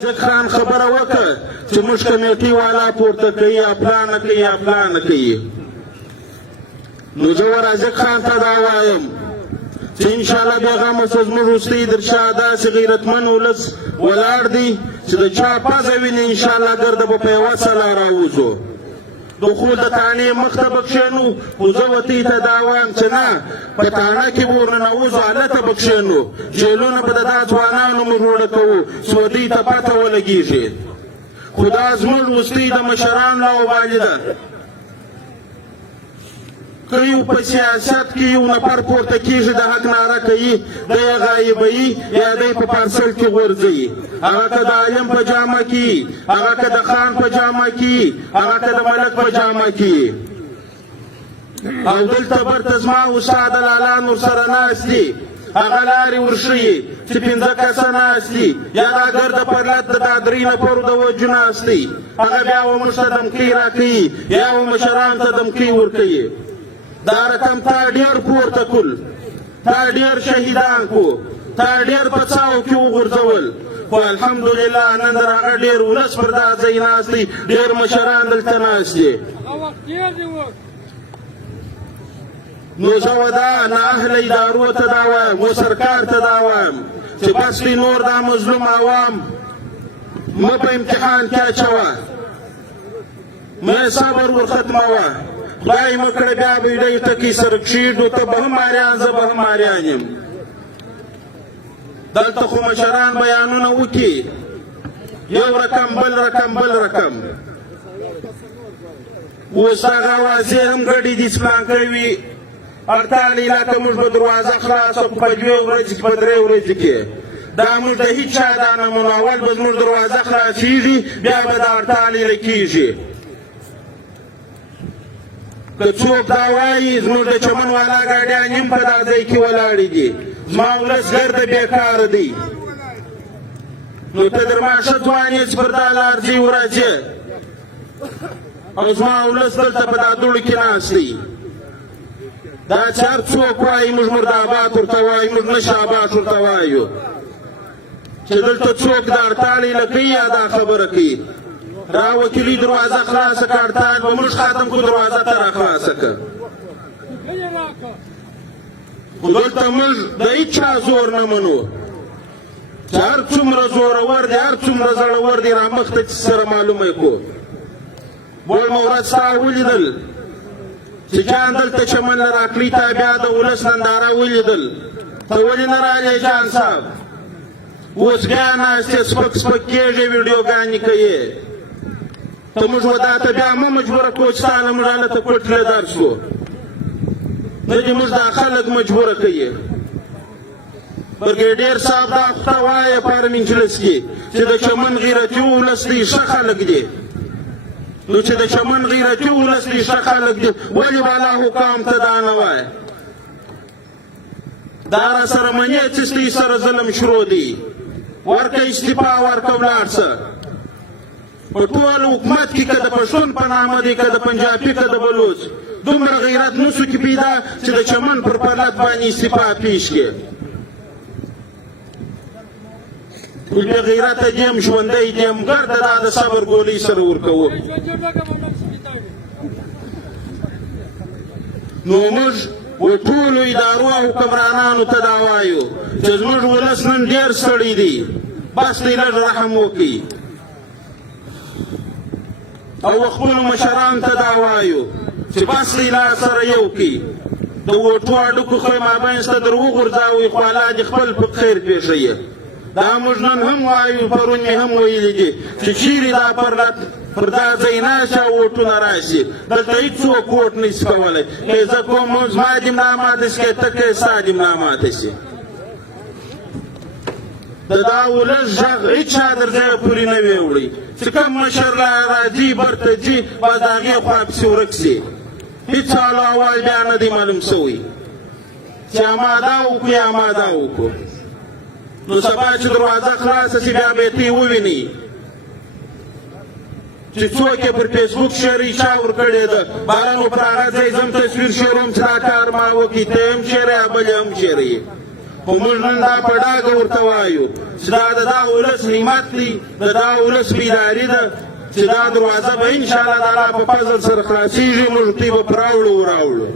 خان خبره وکړه چې موږ کمیټي والا پورته کوي یا پلانه کوي یا پلانه کوي. نو زه ورازق خان ته دا وایم چې انشاءالله بېغمه څه زموږ وروستۍ تر شا داسې غیرتمن ولس ولاړ دی چې د چا پزه ویني انشاءالله ګرده به په یوه سله راوځو. دخول د تانې مخ ته به کښېنو خو زه وتې ته دا وایم چې نه په تانه کې به ورننوځو هلته به کښېنو جیلونه به د دا ځوانانو موږ وړه کوو سودۍ ته پته ولګېږي. خو دا زموږ وروستۍ د مشرانو لاوبالي ده که یو په سیاست کې یو نفر پورته کېږي د حق ناره کوي دی یې غایبوي یا دی په پارسل کې غورځوي. هغه که د عالم په جامه کې هغه که د خان په جامه کې هغه که د ملک په جامه کې. او دلته برته زما استاد لالان ورسره ناست دي هغه لارې ورښیي چې پنځه کسه ناست دي یا دا ګرده پرلت د دا درې نفرو د وجو ناست دی هغه بیا و موږ ته دمکۍ راکوي یا و مشرانو ته دمکۍ ورکوي. دا رقم تا ډېر پورته کړل تا ډېر شهیدان کو تا ډېر په څاو کې وغورځول خو الحمدلله نن د هغه ډېر ولس پر دا ځای ناست دی ډېر مشران دلته ناست دي. نو زه دا نااهله ادارو ته دا وایم و سرکار ته دا وایم چې بس دی نور دا مظلوم عوام مه په امتحان کې اچوه مه صبر ورختموه. خدای مه کړه بیا به ډېر ټکي سره کښېږدو ته به هم ماریان زه به هم ماریان یم. دلته خو مشران بیانونه وکړي یو رقم بل رقم بل رقم اوس هغه اوازې هم ګډې دي چې پلانکی وي 48 علاقه موږ به دروازه خلاصه کړو په 2 ورځې کې په 3 ورځې کې دا موږ د هېڅ چا دا نه منو. اول به زموږ دروازه خلاصېږي بیا به دا 48 کېږي. که څوک دا وایي زموږ د چمن والا ګاډیان هم په دا ځای کې ولاړې دي زما ولس ګرده بېکاره دی نو ته در ماشه ځوان یې چې پر دا لار ځې ورځې او زما ولس دلته په دا دوړو کې ناست دی. دا چې هر څوک وایي موږ مرداباد ورته وایو موږ نه شاباش ورته وایو چې دلته څوک د 48 کوي یا دا خبره کوي را وکیلي دروازه خلاصه که 48 به موږ ختم کړو دروازه ته را خلاصه که. خو دلته موږ د هېڅ چا زور نه منو چې هر څومره زورور دی هر څومره زړور دی را مخته چې سره معلومه یې کړو. بویمه ورځ ستا ولیدل چې جان دلته چمن نه راکلي تا بیا د ولس ننداره ولیدل ته ولې نه رالې جان صاحب اوس بیا ناست یې سپک سپک کېږي ویډیوګانې کوي ته موږ ودا ته بیا مه مجبوره کړو چې ستا نه موږ هلته کوټلې در شو نه دې موږ دا خلک مجبوره کوي. برګېډیر صاحب دا ته وایه په هر مجلس کې چې د چمن غیرتي ولس دی ښه خلک دي نو چې د چمن غیرتي ولس دی ښه خلک دي ولې بالا حکام ته دا نه وایه دا را سره منې چې ستاسو سره ظلم شروع دی ورکه استعفا ورکه ولاړ شه. په ټول حکومت کې که د پښتون په نامه دی که د پنجابي که د بلوچ دومره غیرت نسو کې پیدا چې د چمن پر پرلت باندې استعفا پیش کړي. خو بې غیرته دي هم ژوندی دي هم ګرده دا د صبر ګولۍ سره ورکوو. نو موږ و ټولو ادارو او حکمرانانو ته دا وایو چې زموږ ولس نن ډېر ستړی دی بس دی لږ رحم وکړي او خپلو مشرانو ته دا وایو چې بس دی لا سره یو کړي د وټو اډوکو خو مابینځ ته در وغورځوئ خو الله دې خپل په خیر پېښوي. دا موږ نن هم وایو پرون مې هم ویلي دي چې چیرې دا پر دا ځای ناست او وټونه راشي دلته هېڅوک وټ نه شي کولی که زه کوم زما دې ملا ماته شي که ته که ستا دې ملا ماته شي. د دا ولس غږ هېڅ چا در ځایه پورې نه وی وړی چې کوم مشر راځي برته ځي بس د هغې خوا پسې ورک شي هېڅ حال و احوال بیا نه دی معلوم شوی چې اما دا وکړو یا اما دا وکړو. نو سبا چې دروازه خلاصه شي بیا به یې ته ووینئ چې څوک یې پر فیسبوک شیري چا ورکړې ده باران پر هغه ځای زم تصویر شیروم چې دا کار ما وکړي ته یې هم شیرې بل یې هم شیرې خو موږ نن دا په ډاګه ورته وایو چې دا د دغه ولس همت دی د دغه ولس بیداري ده چې دا دروازه به انشاءالله تعالی په فضل سره خلاصېږي موږ دوی به راوړو